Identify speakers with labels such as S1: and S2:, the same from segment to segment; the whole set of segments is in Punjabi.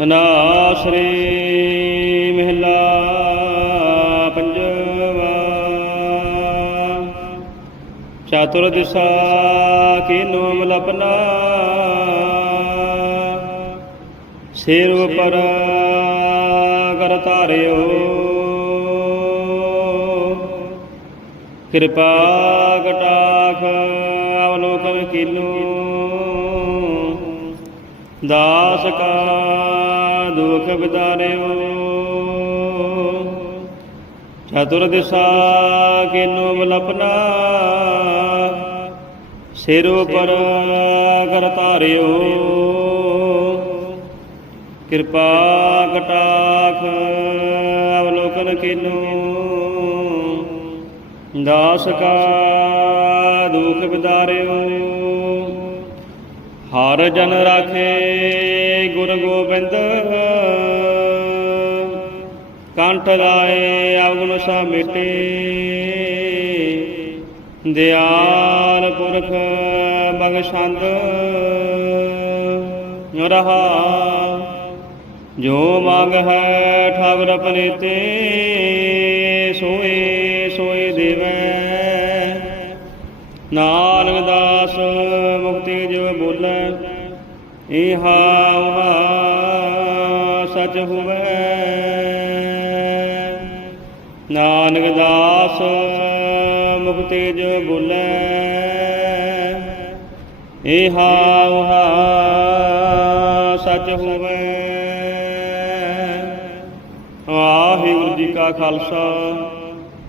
S1: ਅਨਾਸਰੇ ਮਹਿਲਾ ਪੰਜਵਾ। ਚਾਤੁਰ ਦਿਸਾ ਕੀਨੋ ਮਲਪਨਾ ਸਿਰ ਉਪਰ ਕਰ ਧਾਰਿਓ। ਕਿਰਪਾ ਕਟਾਖ ਅਵਲੋਕਨ ਕੀਨੋ। ਦਾਸ ਕਾ ਦੁਖ ਵਿਦਾਰਿਓ ਚਤੁਰ ਦਿਸਾ ਕੀਨੋ ਮਲਪਨਾ। ਸਿਰ ਉਪਰ ਕਰ ਧਾਰਿਓ। ਕਿਰਪਾ ਕਟਾਖ ਅਵਲੋਕਨ ਕੀਨੋ। ਦਾਸ ਕਾ ਦੁਖ ਵਿਦਾਰਿਓ ਹਰ ਜਨ ਰਾਖੇ ਗੁਰ ਗੋਬਿੰਦ। ਕੰਠ ਲਾਏ ਅਵਗੁਣ ਸਾ ਮਿਟੇ। ਦਿਆਲ ਪੁਰਖ ਬਖਸ਼ੰਦ ਰਹਾ, ਜੋ ਮੰਗ ਹੈ ਠਾਕੁਰ ਆਪਣੇ ਤੇ ਸੋਏ ਸੋਏ ਦੇਵੈ। ਨਾਨਕ ਦਾਸ ਬੋਲੇ, ਇਹਾ ਉਹਾ ਸਚ ਹੋਵੇ। ਨਾਨਕ ਦਾਸ ਮੁਕਤੀ ਜੋ ਬੋਲੇ, ਇਹਾ ਉਹਾ ਸਚ ਹੋਵੇ। ਵਾਹਿਗੁਰੂ ਜੀ ਕਾ ਖਾਲਸਾ,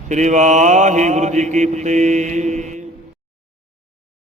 S1: ਸ੍ਰੀ ਵਾਹਿਗੁਰੂ ਜੀ ਕੀ ਫਤਿਹ।